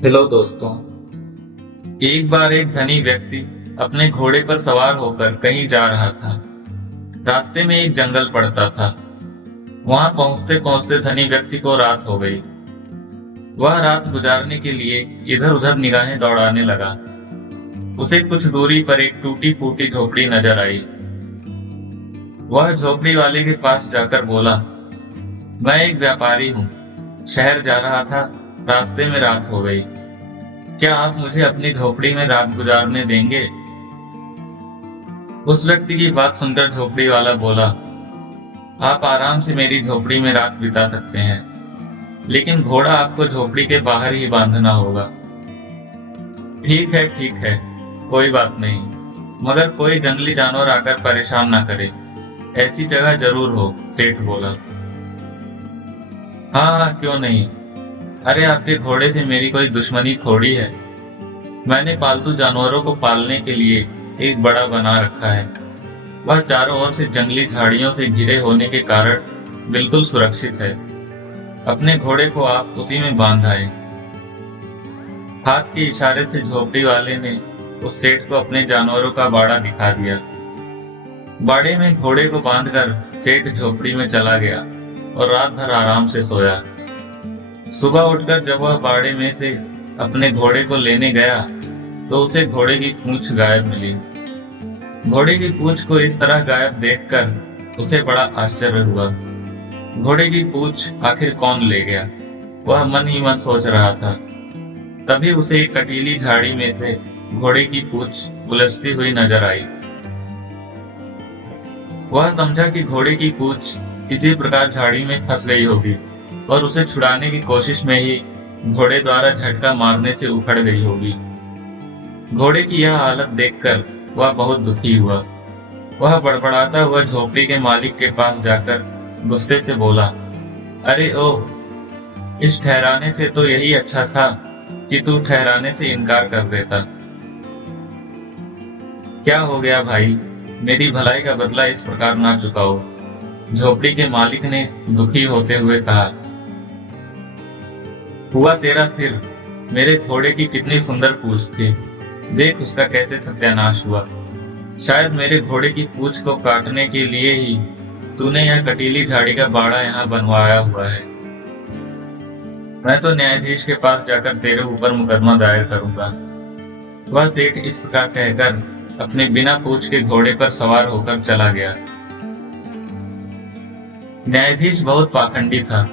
Hello दोस्तों। एक बार एक धनी व्यक्ति अपने घोड़े पर सवार होकर कहीं जा रहा था। रास्ते में एक जंगल पड़ता था। वहां पहुंचते पहुंचते धनी व्यक्ति को रात हो गई। वह रात गुजारने के लिए इधर उधर निगाहें दौड़ाने लगा। उसे कुछ दूरी पर एक टूटी फूटी झोपड़ी नजर आई। वह झोपड़ी वाले के पास जाकर बोला, मैं एक व्यापारी हूँ, शहर जा रहा था, रास्ते में रात हो गई। क्या आप मुझे अपनी झोपड़ी में रात गुजारने देंगे? उस व्यक्ति की बात सुनकर झोपड़ी वाला बोला, आप आराम से मेरी झोपड़ी में रात बिता सकते हैं, लेकिन घोड़ा आपको झोपड़ी के बाहर ही बांधना होगा। ठीक है, कोई बात नहीं, मगर कोई जंगली जानवर आकर परेशान ना करे। ऐसी जगह जरूर हो, सेठ बोला। हाँ हाँ, क्यों नहीं। अरे आपके घोड़े से मेरी कोई दुश्मनी थोड़ी है। मैंने पालतू जानवरों को पालने के लिए एक बड़ा बना रखा है। वह चारों ओर से जंगली झाड़ियों से घिरे होने के कारण बिल्कुल सुरक्षित है। अपने घोड़े को आप उसी में बांध आए। हाथ के इशारे से झोपड़ी वाले ने उस सेठ को अपने जानवरों का बाड़ा दिखा दिया। बाड़े में घोड़े को बांधकर सेठ झोपड़ी में चला गया और रात भर आराम से सोया। सुबह उठकर जब वह बाड़े में से अपने घोड़े को लेने गया तो उसे घोड़े की पूंछ गायब मिली। घोड़े की पूंछ को इस तरह गायब देखकर उसे बड़ा आश्चर्य हुआ। घोड़े की पूंछ आखिर कौन ले गया, वह मन ही मन सोच रहा था। तभी उसे एक कटीली झाड़ी में से घोड़े की पूंछ उलझती हुई नजर आई। वह समझा कि घोड़े की पूंछ किसी प्रकार झाड़ी में फंस गई होगी और उसे छुड़ाने की कोशिश में ही घोड़े द्वारा झटका मारने से उखड़ गई होगी। घोड़े की यह हालत देखकर वह बहुत दुखी हुआ। वह बड़बड़ाता हुआ झोपड़ी के मालिक के पास जाकर गुस्से से बोला, अरे ओ, इस ठहराने से तो यही अच्छा था कि तू ठहराने से इनकार कर देता। क्या हो गया भाई, मेरी भलाई का बदला इस प्रकार ना चुकाओ, झोपड़ी के मालिक ने दुखी होते हुए कहा। हुआ तेरा सिर, मेरे घोड़े की कितनी सुंदर पूंछ थी, देख उसका कैसे सत्यानाश हुआ। शायद मेरे घोड़े की पूंछ को काटने के लिए ही तूने यह कटीली झाड़ी का बाड़ा यहाँ बनवाया हुआ है। मैं तो न्यायाधीश के पास जाकर तेरे ऊपर मुकदमा दायर करूंगा। वह सेठ इस प्रकार कहकर अपने बिना पूंछ के घोड़े पर सवार होकर चला गया। न्यायाधीश बहुत पाखंडी था,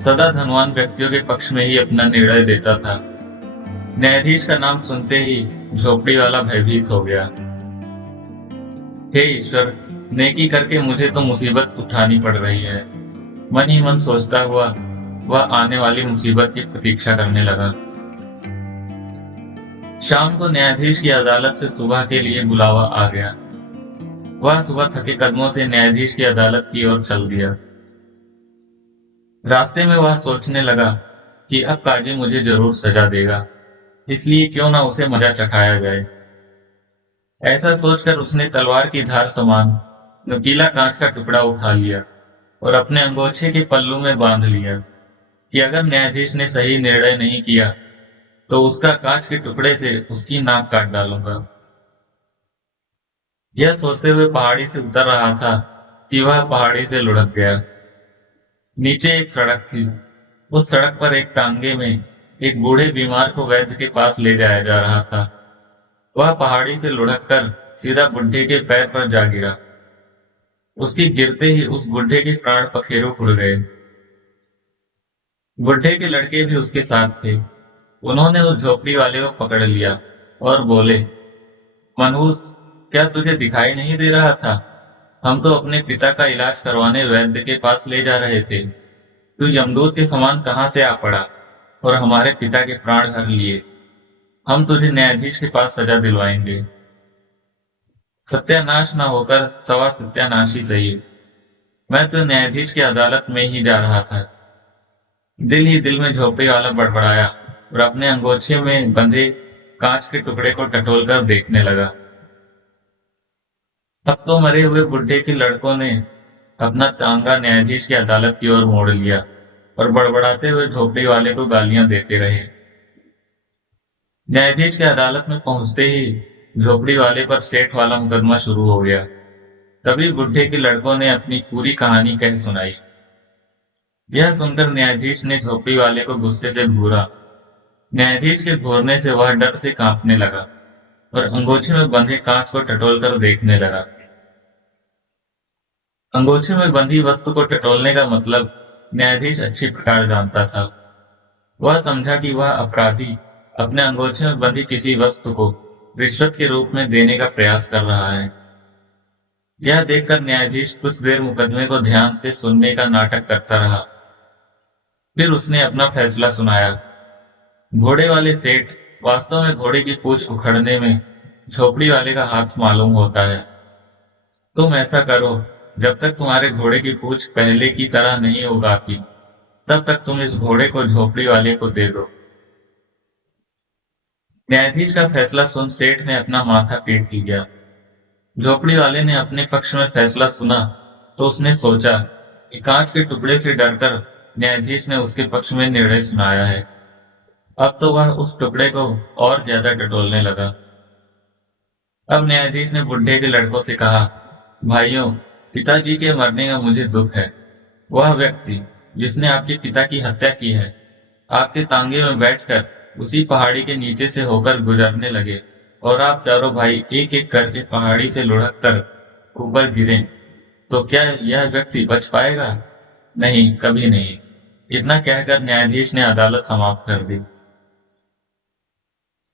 सदा धनवान व्यक्तियों के पक्ष में ही अपना निर्णय देता था। न्यायाधीश का नाम सुनते ही झोपड़ी वाला भयभीत हो गया। हे ईश्वर, नेकी करके मुझे तो मुसीबत उठानी पड़ रही है, मन ही मन सोचता हुआ वह आने वाली मुसीबत की प्रतीक्षा करने लगा। शाम को न्यायाधीश की अदालत से सुबह के लिए बुलावा आ गया। वह सुबह थके कदमों से न्यायाधीश की अदालत की ओर चल दिया। रास्ते में वह सोचने लगा कि अब काजी मुझे जरूर सजा देगा, इसलिए क्यों ना उसे मजा चखाया जाए। ऐसा सोचकर उसने तलवार की धार समान नुकीला कांच का टुकड़ा उठा लिया और अपने अंगोछे के पल्लू में बांध लिया कि अगर न्यायाधीश ने सही निर्णय नहीं किया तो उसका कांच के टुकड़े से उसकी नाक काट डालूंगा। यह सोचते हुए पहाड़ी से उतर रहा था कि वह पहाड़ी से लुढ़क गया। नीचे एक सड़क थी। उस सड़क पर एक तांगे में एक बूढ़े बीमार को वैद्य के पास ले जाया जा रहा था। वह पहाड़ी से लुढ़क कर सीधा बुढ़े के पैर पर जा गिरा। उसकी गिरते ही उस बुढ़े के प्राण पखेरु उड़ गए। बुढ़े के लड़के भी उसके साथ थे। उन्होंने उस झोपड़ी वाले को पकड़ लिया और बोले, मनहूस, क्या तुझे दिखाई नहीं दे रहा था? हम तो अपने पिता का इलाज करवाने वैद्य के पास ले जा रहे थे। तू यमदूत के समान कहां से आ पड़ा और हमारे पिता के प्राण हर लिए। हम तुझे न्यायाधीश के पास सजा दिलवाएंगे। सत्यानाश न होकर सवा सत्यानाशी सही। मैं तो न्यायाधीश की अदालत में ही जा रहा था। दिल ही दिल में झोपड़ी वाला बड़बड़ाया और अपने अंगोछे में बंधे कांच के टुकड़े को टटोलकर देखने लगा। अब तो मरे हुए बुढ़े के लड़कों ने अपना तांगा न्यायाधीश की अदालत की ओर मोड़ लिया और बड़बड़ाते हुए झोपड़ी वाले को गालियां देते रहे। न्यायाधीश के अदालत में पहुंचते ही झोपड़ी वाले पर सेठ वाला मुकदमा शुरू हो गया। तभी बुढ़े के लड़कों ने अपनी पूरी कहानी कह सुनाई। यह सुनकर न्यायाधीश ने झोपड़ी वाले को गुस्से से घूरा। न्यायाधीश के घूरने से वह डर से कांपने लगा और अंगोछे में बंधे कांच को टटोलकर देखने लगा। अंगोछे में बंधी वस्तु को टटोलने का मतलब न्यायाधीश अच्छी प्रकार जानता था। वह समझा कि वह अपराधी अपने अंगोछे में बंधी किसी वस्तु को रिश्वत के रूप में देने का प्रयास कर रहा है। यह देखकर न्यायाधीश कुछ देर मुकदमे को ध्यान से सुनने का नाटक करता रहा। फिर उसने अपना फैसला सुनाया। घोड़े वाले सेठ, वास्तव में घोड़े की पूंछ उखड़ने में झोपड़ी वाले का हाथ मालूम होता है। तुम ऐसा करो, जब तक तुम्हारे घोड़े की पूंछ पहले की तरह नहीं उगाती, तब तक तुम इस घोड़े को झोपड़ी वाले को दे दो। न्यायाधीश का फैसला सुन सेठ ने अपना माथा पीट लिया। झोपड़ी वाले ने अपने पक्ष में फैसला सुना तो उसने सोचा कि कांच के टुकड़े से डरकर न्यायाधीश ने उसके पक्ष में निर्णय सुनाया है। अब तो वह उस टुकड़े को और ज्यादा टटोलने लगा। अब न्यायाधीश ने बुढ़े के लड़कों से कहा, भाइयों, पिताजी के मरने का मुझे दुख है। वह व्यक्ति जिसने आपके पिता की हत्या की है, आपके तांगे में बैठकर उसी पहाड़ी के नीचे से होकर गुजरने लगे और आप चारों भाई एक एक करके पहाड़ी से लुढ़क कर ऊपर गिरे, तो क्या यह व्यक्ति बच पाएगा? नहीं, कभी नहीं। इतना कहकर न्यायाधीश ने अदालत समाप्त कर दी।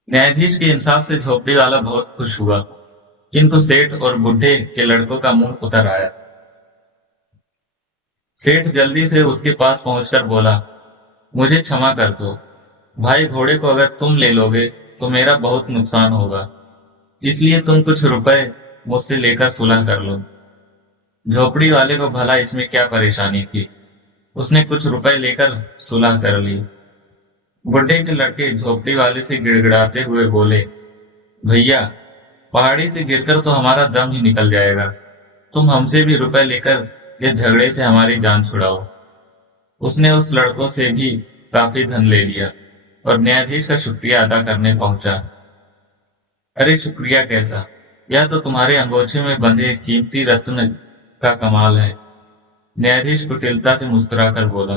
न्यायाधीश के इंसाफ से झोपड़ी वाला बहुत खुश हुआ, किंतु सेठ और बुढ़े के लड़कों का मुंह उतर आया। सेठ जल्दी से उसके पास पहुंचकर बोला, मुझे क्षमा कर दो भाई, घोड़े को अगर तुम ले लोगे तो मेरा बहुत नुकसान होगा, इसलिए तुम कुछ रुपए मुझसे लेकर सुलह कर लो। झोपड़ी वाले को भला इसमें क्या परेशानी थी, उसने कुछ रुपए लेकर सुलह कर ली। बुढ़े के लड़के झोपड़ी वाले से गिड़गिड़ाते हुए बोले, भैया, पहाड़ी से गिरकर तो हमारा दम ही निकल जाएगा, तुम हमसे भी रुपए लेकर ये झगड़े से हमारी जान छुड़ाओ। उसने उस लड़कों से भी काफी धन ले लिया और न्यायाधीश का शुक्रिया अदा करने पहुंचा। अरे शुक्रिया कैसा, यह तो तुम्हारे अंगोछे में बंधे कीमती रत्न का कमाल है। न्यायाधीश कुटिलता से मुस्कुराकर बोला,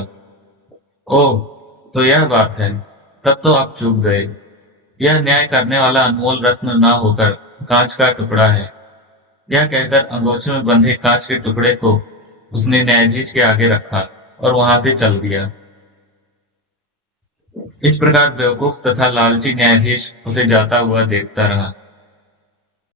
ओह, तो यह बात है, तब तो आप चूक गए। यह न्याय करने वाला अनमोल रत्न ना होकर कांच का टुकड़ा है। यह कहकर अंगोछे में बंधे कांच के टुकड़े को उसने न्यायाधीश के आगे रखा और वहां से चल दिया। इस प्रकार बेवकूफ तथा लालची न्यायाधीश उसे जाता हुआ देखता रहा।